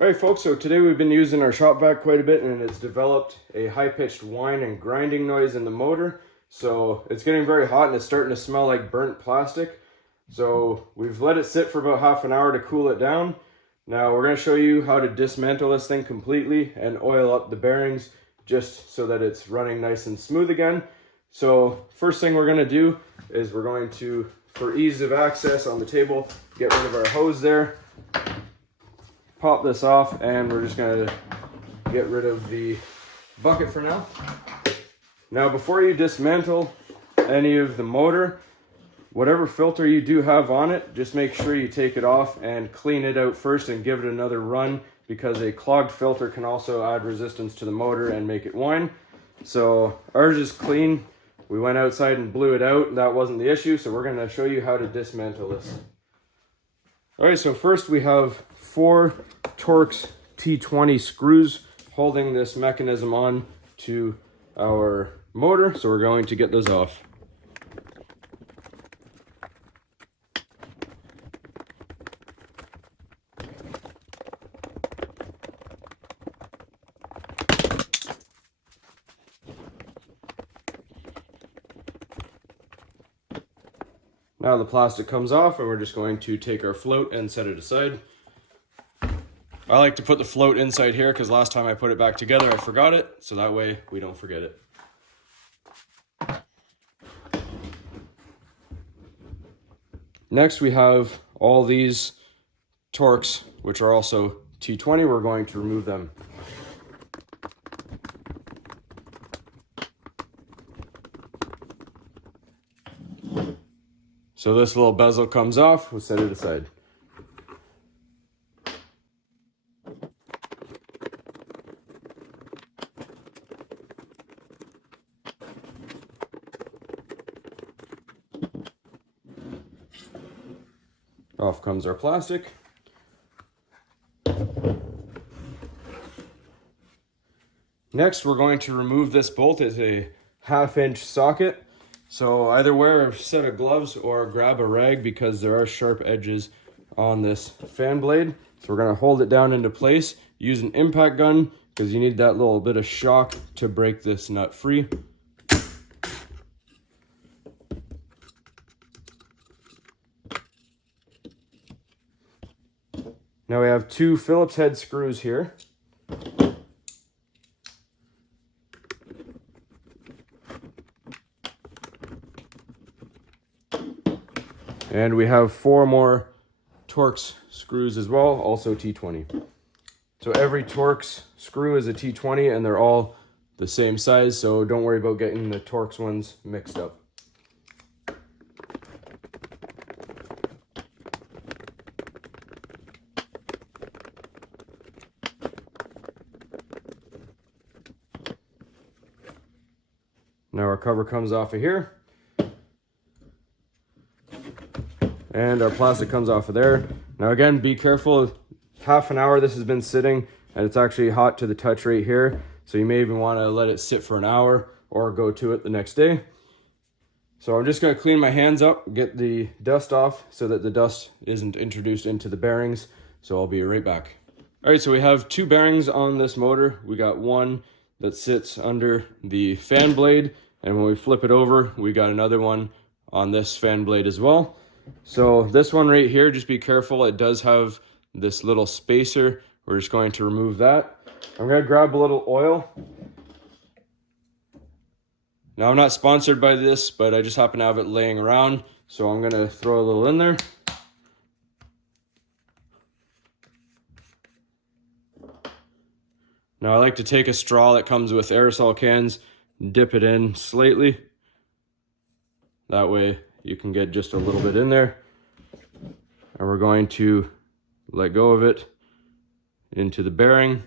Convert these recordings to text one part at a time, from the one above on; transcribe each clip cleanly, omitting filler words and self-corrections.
Alright folks, so today we've been using our shop vac quite a bit and it's developed a high-pitched whine and grinding noise in the motor. So it's getting very hot and it's starting to smell like burnt plastic. So we've let it sit for about half an hour to cool it down. Now we're going to show you how to dismantle this thing completely and oil up the bearings just so that it's running nice and smooth again. So first thing we're going to do is we're going to, for ease of access on the table, get rid of our hose there. Pop this off and we're just going to get rid of the bucket for now. Now before you dismantle any of the motor, whatever filter you do have on it, just make sure you take it off and clean it out first and give it another run, because a clogged filter can also add resistance to the motor and make it whine. So ours is clean. We went outside and blew it out. That wasn't the issue, so we're going to show you how to dismantle this. Alright, so first we have 4 Torx T20 screws holding this mechanism on to our motor, so we're going to get those off. Now the plastic comes off and we're just going to take our float and set it aside. I like to put the float inside here because last time I put it back together I forgot it, so that way we don't forget it. Next we have all these Torx, which are also T20. We're going to remove them. So this little bezel comes off, we'll set it aside. Off comes our plastic. Next, we're going to remove this bolt. It's a 1/2-inch socket. So either wear a set of gloves or grab a rag because there are sharp edges on this fan blade. So we're going to hold it down into place. Use an impact gun because you need that little bit of shock to break this nut free. Now we have 2 Phillips head screws here. And we have 4 more Torx screws as well, also T20. So every Torx screw is a T20 and they're all the same size, so don't worry about getting the Torx ones mixed up. Now our cover comes off of here. And our plastic comes off of there. Now again, be careful. Half an hour this has been sitting and it's actually hot to the touch right here. So you may even want to let it sit for an hour or go to it the next day. So I'm just going to clean my hands up, get the dust off so that the dust isn't introduced into the bearings. So I'll be right back. All right, so we have 2 bearings on this motor. We got one that sits under the fan blade, and when we flip it over, we got another one on this fan blade as well. So this one right here, just be careful. It does have this little spacer. We're just going to remove that. I'm going to grab a little oil. Now I'm not sponsored by this, but I just happen to have it laying around. So I'm going to throw a little in there. Now I like to take a straw that comes with aerosol cans, dip it in slightly. That way you can get just a little bit in there. And we're going to let go of it into the bearing.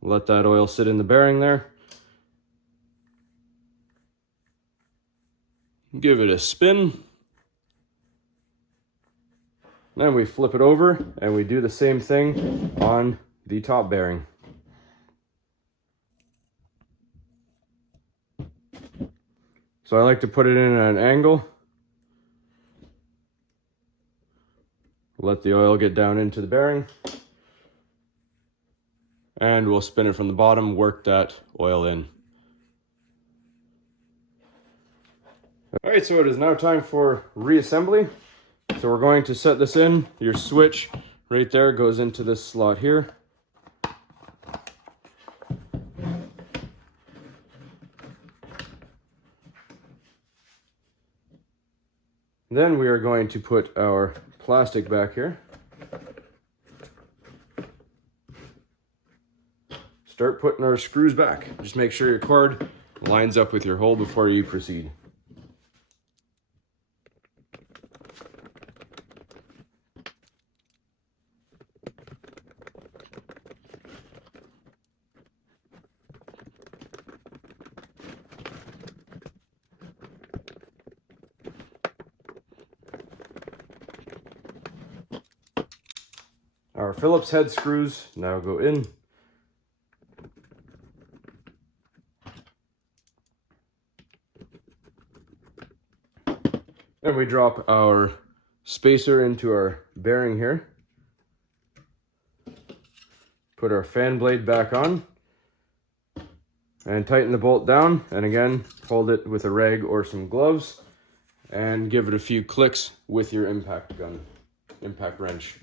Let that oil sit in the bearing there. Give it a spin. Then we flip it over and we do the same thing on the top bearing. So I like to put it in at an angle. Let the oil get down into the bearing. and we'll spin it from the bottom, work that oil in. All right, so it is now time for reassembly. So we're going to set this in. Your switch right there goes into this slot here. Then we are going to put our plastic back here. Start putting our screws back. Just make sure your cord lines up with your hole before you proceed. Our Phillips head screws now go in. And we drop our spacer into our bearing here. Put our fan blade back on. And tighten the bolt down. And again, hold it with a rag or some gloves. And give it a few clicks with your impact wrench.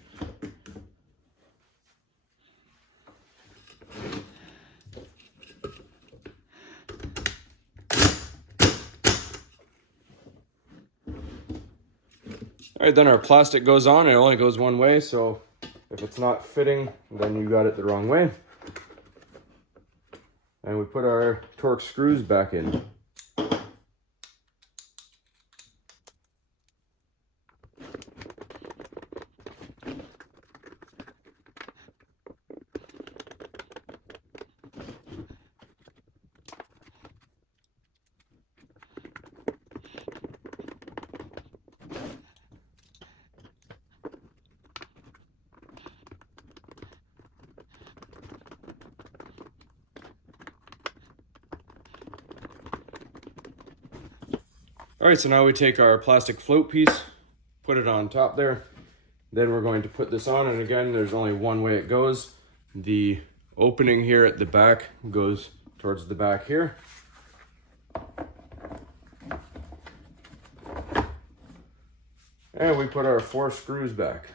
All right, then our plastic goes on. It only goes one way, so if it's not fitting, then you got it the wrong way. And we put our Torx screws back in. All right, so now we take our plastic float piece, put it on top there. Then we're going to put this on, and again, there's only one way it goes. The opening here at the back goes towards the back here. And we put our 4 screws back.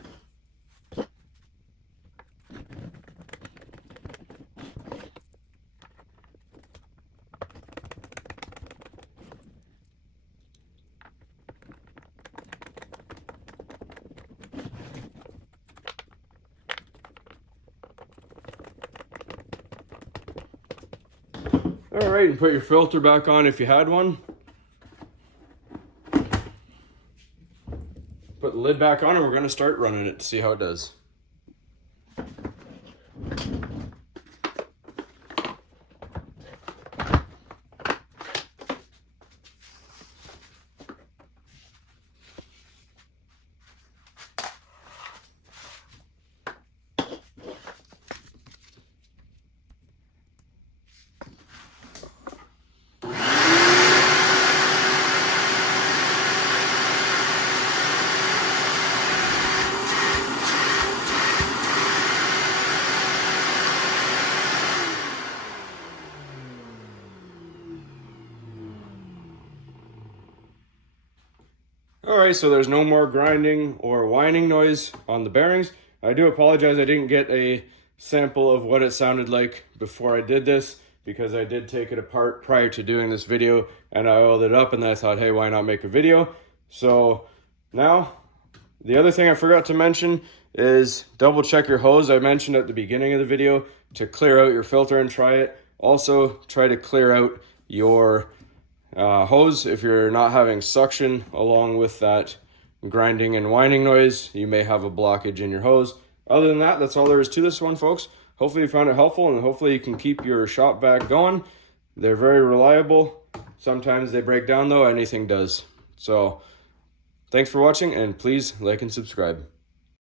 All right, and put your filter back on if you had one. Put the lid back on and we're going to start running it to see how it does. All right, so there's no more grinding or whining noise on the bearings. I do apologize, I didn't get a sample of what it sounded like before I did this, because I did take it apart prior to doing this video and I oiled it up, and then I thought, hey, why not make a video? So now, the other thing I forgot to mention is double check your hose. I mentioned at the beginning of the video to clear out your filter and try it. Also, try to clear out your hose. If you're not having suction along with that grinding and whining noise, you may have a blockage in your hose. Other than that, that's all there is to this one, folks. Hopefully you found it helpful, and hopefully you can keep your shop vac going. They're very reliable. Sometimes they break down though, anything does. So thanks for watching, and please like and subscribe.